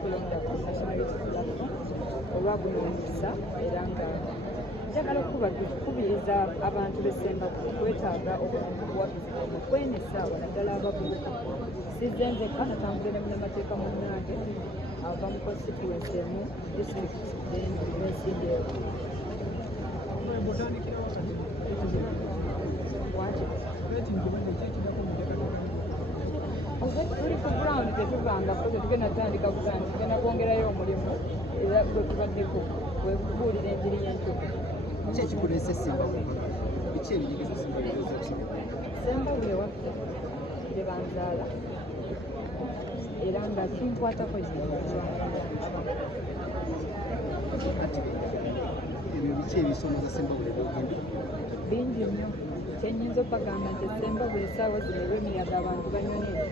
kulonda ku nationality platform olwa guno omukisa era nga njagala okubiriza abantu b'Essembabule kwetaaga okuwagiza okwena essaawa naddala abavubuka sizze nzekka natambula ne munnamateeka munnange ava mu constituency emu district ensimbeewo tuli ku ground tetuvangako tetugenda tutandika kugamba tugenda kwongerayo omulimu era gwe tubaddeko bwe kubuulira enjiri y'entuku ki ekikuleesa Essembabule biki ebinyigiza Ssembabule waffe be banzaala era nga kinkwatako kati ebyo biki ebisoomooza Ssembabule byogenda bingi nnyo kyenyinza okubagamba nti Ssembabule essaawa zino olw'emiyaga abantu banyonera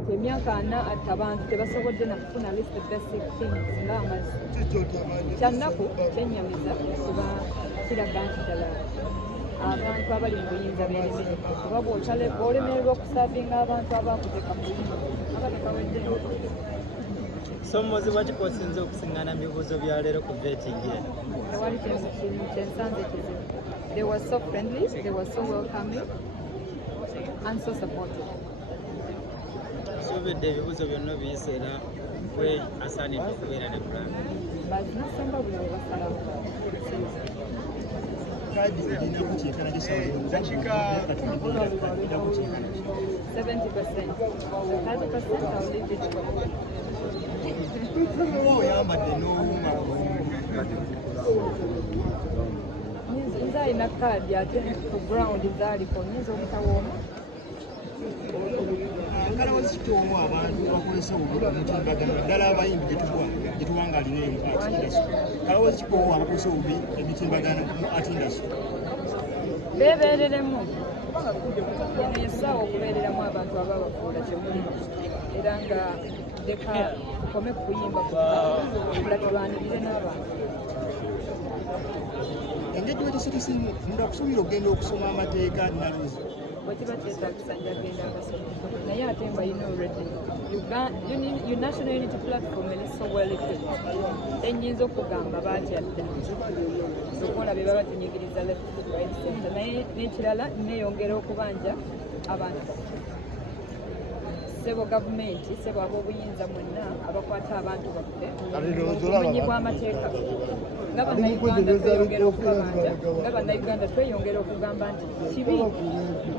nti emyaka 4 ati abantu tebasobodde nakufuna list basic things ng'amazzi kyannaku kyennyamiza kuba kiraga nti ddala abantu abali mu buyinza beeremerera kuba bw'olemererwa okusaabinga abantu abakuteeka mu buyinza aba tekaweddeyo Somoozebwa ki kw'osinze okusiŋŋaana mu bibuuzo bya leero ku vetting eno? tewali kyensanze kizibu. They were so friendly, they were so welcoming and so supportive. Suubidde ebibuuzo byonna obiyise era gwe asaanidde okubeera ne Bulange. Bazina Ssembabule we basalawo kadi olinaku kyenkana ky'essaawa 70%. 30% I'll leave it for oyambadde n'owuuma nze alina kaadi ate ku ground zaaliko nyinza obutawooma kalawoozi kitoomu abantu bakozesa omutimbagano naddala abayimbi gyetuwanga alina eno atindasi kalawoozi kikoowa abakozesa obubi emitimbagano mu atindasi beebeereremu eno yessaawa okubeereramu abantu aba bafuula kyemuli era nga leka tukome ku kuyimba kula tulwanirire n'abantu engeri wekisikisimu nda kusuubira okugenda okusoma amateeka naluzi bwe kiba kyetaagisa njagenda agasoma naye ate mba yina already your national unity platform is so well equipped enyinza okugamba baatya dda okola be baba tunyigiriza left right center naye n'ekirala neeyongera okubanja abantu sebo gavumenti sebo ab'obuyinza mwonna abakwata abantu baffe obumenyi bw'amateeka nga bannayuganda tweyongera okubabanja nga bannayuganda tweyongera okugamba nti kibi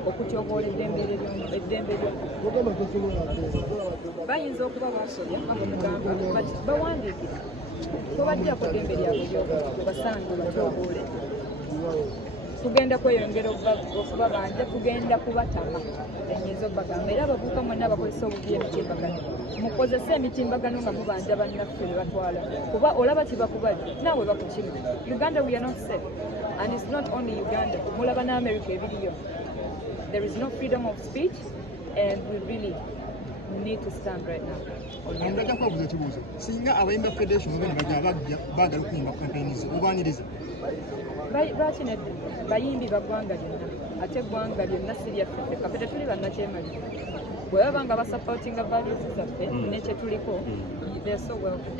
okutyoboola eddembe bayinza okuba basobya nga bwemugamba but bawandiikira tobajjako ddembe lyabwe lyobasanga batyoboole tugenda kweyongera okubabanja tugenda kubatama enyinza okubagamba era abavubuka mwenna abakozesa obubi emitimbagano mukozese emitimbagano nga mubanja bannaffe ne batwala kuba olaba kibakubali naawe bakukima Uganda we are not safe and it's not only Uganda mulaba ne America ebiriyo there is no freedom of speech and we really need to stand right now. Ndajja kwabuza ekibuuzo singa abayimba federation oba ne bajja baagala okuyimba campaign zo obaaniriza lwaki nedda bayimbi baggwanga lyonna ate eggwanga lyonna si lyaffe ffekka ffe tetuli bannakyemalira bwe baba nga basupportinga values zaffe nekyetuliko they're so welcome.